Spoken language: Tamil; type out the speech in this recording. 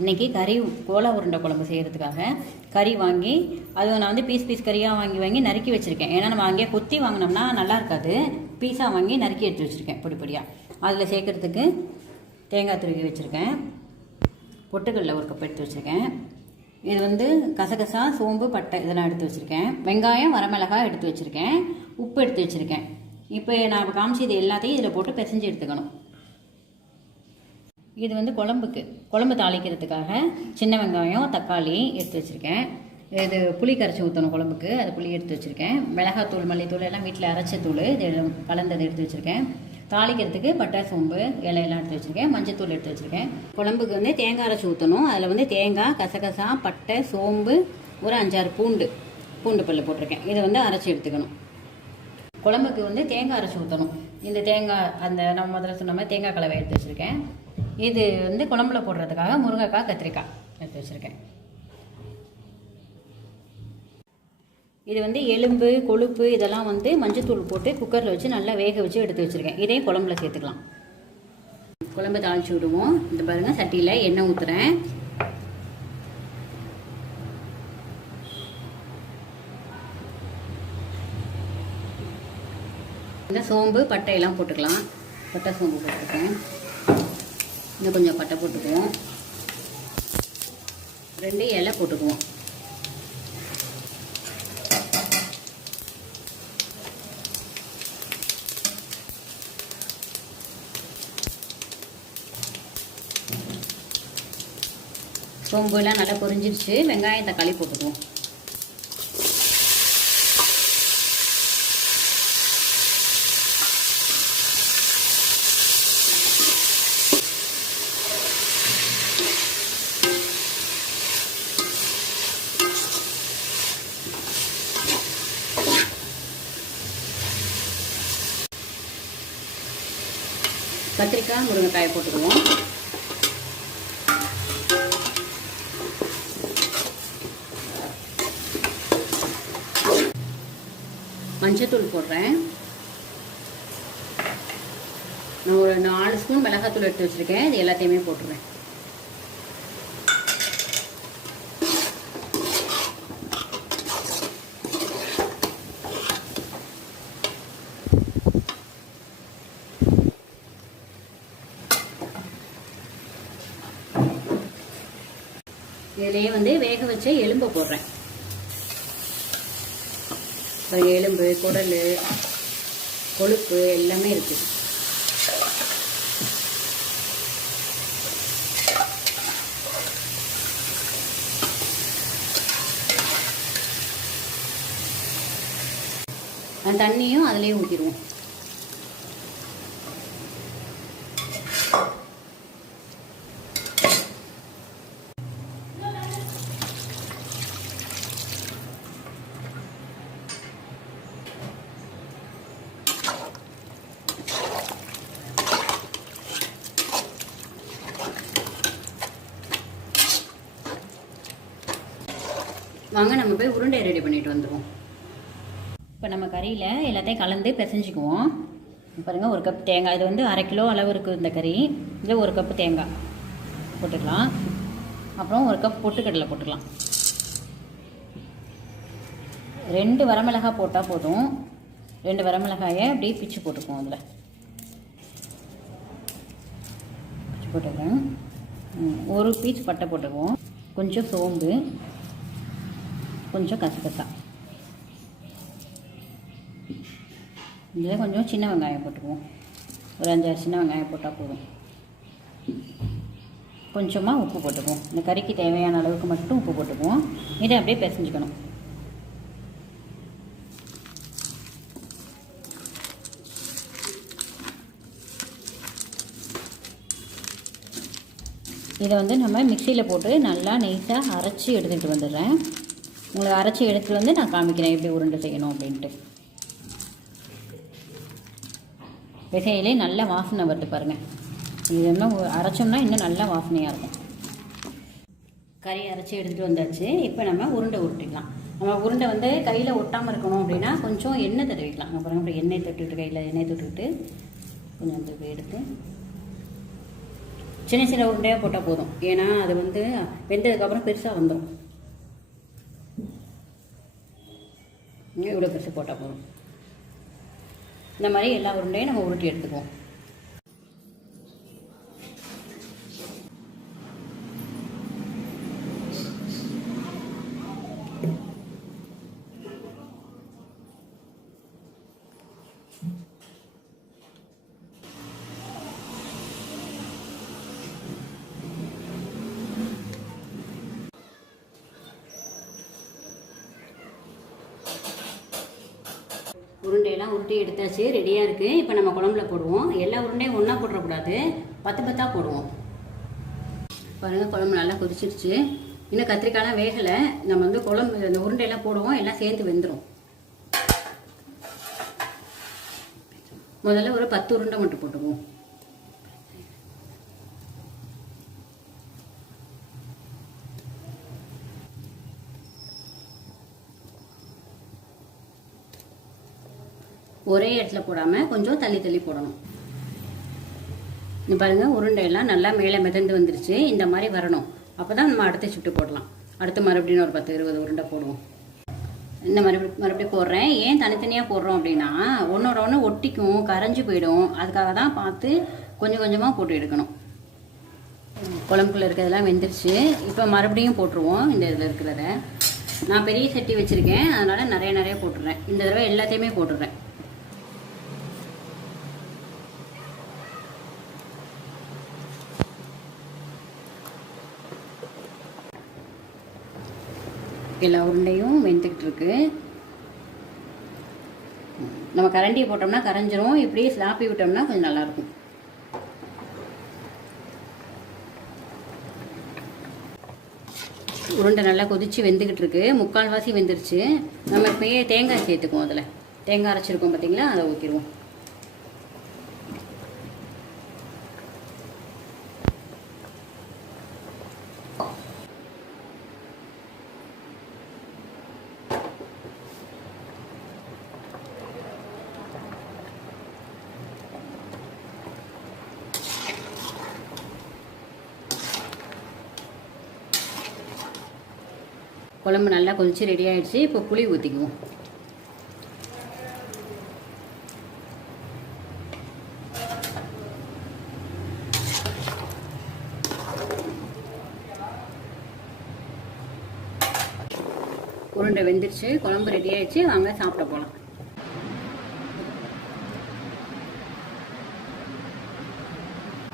இன்றைக்கி கறி கோலா உருண்டை குழம்பு செய்கிறதுக்காக கறி வாங்கி அது நான் வந்து பீஸ் கறியாக வாங்கி நறுக்கி வச்சுருக்கேன். ஏன்னா நம்ம அங்கேயே கொத்தி வாங்கினோம்னா நல்லா இருக்காது. பீஸாக வாங்கி நறுக்கி எடுத்து வச்சுருக்கேன் பொடியாக. அதில் சேர்க்குறதுக்கு தேங்காய் துருவி வச்சுருக்கேன். பொட்டுக்கடலை ஒரு கப் எடுத்து வச்சுருக்கேன். இது வந்து கசகசா, சோம்பு, பட்டை இதெல்லாம் எடுத்து வச்சுருக்கேன். வெங்காயம், வரமிளகாய் எடுத்து வச்சுருக்கேன். உப்பு எடுத்து வச்சுருக்கேன். இப்போ நான் காமிச்சது எல்லாத்தையும் இதில் போட்டு பிசைஞ்சு எடுத்துக்கணும். இது வந்து குழம்பு தாளிக்கிறதுக்காக சின்ன வெங்காயம், தக்காளி எடுத்து வச்சுருக்கேன். இது புளி கரைச்சி ஊற்றணும் குழம்புக்கு, அது புளி எடுத்து வச்சுருக்கேன். மிளகாத்தூள், மல்லித்தூள் எல்லாம் வீட்டில் அரைச்ச தூள் இது கலந்தது எடுத்து வச்சுருக்கேன். தாளிக்கிறதுக்கு பட்டை, சோம்பு, இலையெல்லாம் எடுத்து வச்சுருக்கேன். மஞ்சத்தூள் எடுத்து வச்சுருக்கேன். குழம்புக்கு வந்து தேங்காய் அரைச்சி ஊற்றணும். அதில் வந்து தேங்காய், கசகசா, பட்டை, சோம்பு, ஒரு 5-6 பூண்டு பல்லு போட்டிருக்கேன். இதை வந்து அரைச்சி எடுத்துக்கணும். குழம்புக்கு வந்து தேங்காய் அரைச்சி ஊற்றணும். இந்த தேங்காய் அந்த நம்ம முதல்ல சொன்ன மாதிரி தேங்காய் கலவை எடுத்து வச்சுருக்கேன். இது வந்து குழம்புல போடுறதுக்காக முருங்கைக்காய், கத்திரிக்காய் எடுத்து வச்சுருக்கேன். இது வந்து எலும்பு, கொழுப்பு இதெல்லாம் வந்து மஞ்சத்தூள் போட்டு குக்கரில் வச்சு நல்லா வேக வச்சு எடுத்து வச்சுருக்கேன். இதையும் குழம்புல சேர்த்துக்கலாம். குழம்பு தாளிச்சு விடுவோம். இந்த பாருங்கள், சட்டியில் எண்ணெய் ஊற்றுறேன். இந்த சோம்பு, பட்டை எல்லாம் போட்டுக்கலாம். பட்டை, சோம்பு போட்டுருக்கேன். இன்னும் கொஞ்சம் பட்டை போட்டுக்குவோம். 2 இலை போட்டுக்குவோம். சோம்புலாம் நல்லா பொரிஞ்சிருச்சு. வெங்காயம், தக்காளி போட்டுக்குவோம். கத்திரிக்காய், முருங்கைக்காயை போட்டுக்குவோம். மஞ்சத்தூள் போடுறேன். நான் ஒரு 4 ஸ்பூன் மிளகாத்தூள் எடுத்து வச்சுருக்கேன். இது எல்லாத்தையுமே போட்டுருவேன். இதிலேயே வந்து வேக வச்ச எலும்பை போடுறேன். எலும்பு, குடல், கொழுப்பு எல்லாமே இருக்கு. அந்த தண்ணியும் அதிலேயே ஊற்றிடுவோம். வாங்க நம்ம போய் உருண்டை ரெடி பண்ணிட்டு வந்துடுவோம். இப்போ நம்ம கறியில் எல்லாத்தையும் கலந்து பிசைஞ்சிக்குவோம். பாருங்கள், 1 கப் தேங்காய். இது வந்து 1/2 கிலோ அளவு இருக்குது இந்த கறி. இதில் 1 கப்பு தேங்காய் போட்டுக்கலாம். அப்புறம் 1 கப் பொட்டுக்கடலை போட்டுக்கலாம். 2 வரமிளகாய் போட்டால் போதும். 2 வரமிளகாயை அப்படியே பிச்சு போட்டுக்குவோம். அதில் பிச்சு போட்டுக்கிறேன். 1 பீஸ் பட்டை போட்டுக்குவோம். கொஞ்சம் சோம்பு, கொஞ்சம் கசகசா, இதில் கொஞ்சம் சின்ன வெங்காயம் போட்டுக்குவோம். ஒரு 5-6 சின்ன வெங்காயம் போட்டால் போதும். கொஞ்சமாக உப்பு போட்டுக்குவோம். இந்த கறிக்கு தேவையான அளவுக்கு மட்டும் உப்பு போட்டுக்குவோம். இதை அப்படியே பிசைஞ்சுக்கணும். இதை வந்து நம்ம மிக்சியில் போட்டு நல்லா நைஸாக அரைச்சி எடுத்துகிட்டு வந்துடுறேன். உங்களை அரைச்சி எடுத்துகிட்டு வந்து நான் காமிக்கிறேன் எப்படி உருண்டை செய்யணும் அப்படின்ட்டு. விசையிலே நல்ல வாசனை வருது பாருங்கள். இது இன்னும் அரைச்சோம்னா இன்னும் நல்ல வாசனையாக இருக்கும். கறி அரைச்சி எடுத்துகிட்டு வந்தாச்சு. இப்போ நம்ம உருண்டை உருட்டிக்கலாம். நம்ம உருண்டை வந்து கையில் ஒட்டாமல் இருக்கணும் அப்படின்னா கொஞ்சம் எண்ணெய் தடவிக்கலாம். அப்புறம் அப்புறம் எண்ணெய் தொட்டுக்கிட்டு கையில் எண்ணெய் தொட்டுக்கிட்டு கொஞ்சம் அந்த எடுத்து சின்ன சின்ன உருண்டையாக போட்டால் போதும், ஏன்னா அது வந்து வெந்ததுக்கப்புறம் பெருசாக வந்துடும். இவ்வளோ பெருசு போட்டால் போதும். இந்த மாதிரி எல்லா உருண்டையும் நம்ம உருட்டி எடுத்துக்குவோம். உருண்டையெல்லாம் உருட்டி எடுத்தாச்சு, ரெடியாக இருக்குது. இப்போ நம்ம குழம்புல போடுவோம். எல்லா உருண்டையும் ஒன்றா போட்டுறக்கூடாது, 10 10 போடுவோம். பாருங்கள், குழம்பு நல்லா கொதிச்சிருச்சு. இன்னும் கத்திரிக்காயெலாம் வேகலை. நம்ம வந்து குழம்பு இந்த உருண்டையெல்லாம் போடுவோம், எல்லாம் சேர்த்து வெந்துடும். முதல்ல ஒரு 10 உருண்டை மட்டும் போட்டுக்குவோம். ஒரே இடத்துல போடாமல் கொஞ்சம் தள்ளி தள்ளி போடணும். பாருங்கள், உருண்டையெல்லாம் நல்லா மேலே மிதந்து வந்துருச்சு. இந்த மாதிரி வரணும். அப்போ தான் நம்ம அடுத்த சுட்டு போடலாம். அடுத்து மறுபடியும் ஒரு 10 20 உருண்டை போடுவோம். இந்த மறுபடியும் போடுறேன். ஏன் தனித்தனியாக போடுறோம் அப்படின்னா, ஒன்றோட ஒன்று ஒட்டிக்கும், கரைஞ்சி போயிடும். அதுக்காக தான் பார்த்து கொஞ்சம் கொஞ்சமாக போட்டு எடுக்கணும். குழம்புக்குள்ளே இருக்கிறதெல்லாம் வெந்துருச்சு. இப்போ மறுபடியும் போட்டுருவோம். இந்த இதில் இருக்கிறத நான் பெரிய சட்டி வச்சுருக்கேன், அதனால் நிறைய போட்டுடுறேன். இந்த தடவை எல்லாத்தையுமே போட்டுடுறேன். எல்லா உருண்டையும் வெந்துக்கிட்டு இருக்கு. நம்ம கரண்டியை போட்டோம்னா கரைஞ்சிரும். இப்படியே ஸ்லாப்பி விட்டோம்னா கொஞ்சம் நல்லாயிருக்கும். உருண்டை நல்லா கொதிச்சு வெந்துக்கிட்டு இருக்கு. 3/4 வெந்துருச்சு. நம்ம இப்போயே தேங்காய் சேர்த்துக்குவோம். அதில் தேங்காய் அரைச்சிருக்கோம் பார்த்தீங்களா, அதை ஊற்றிடுவோம். குழம்பு நல்லா கொதிச்சு ரெடி ஆயிடுச்சு. இப்போ புளி ஊற்றிக்குவோம். உருண்டை வெந்துருச்சு, குழம்பு ரெடி ஆயிடுச்சு. வாங்க சாப்பிட போகலாம்.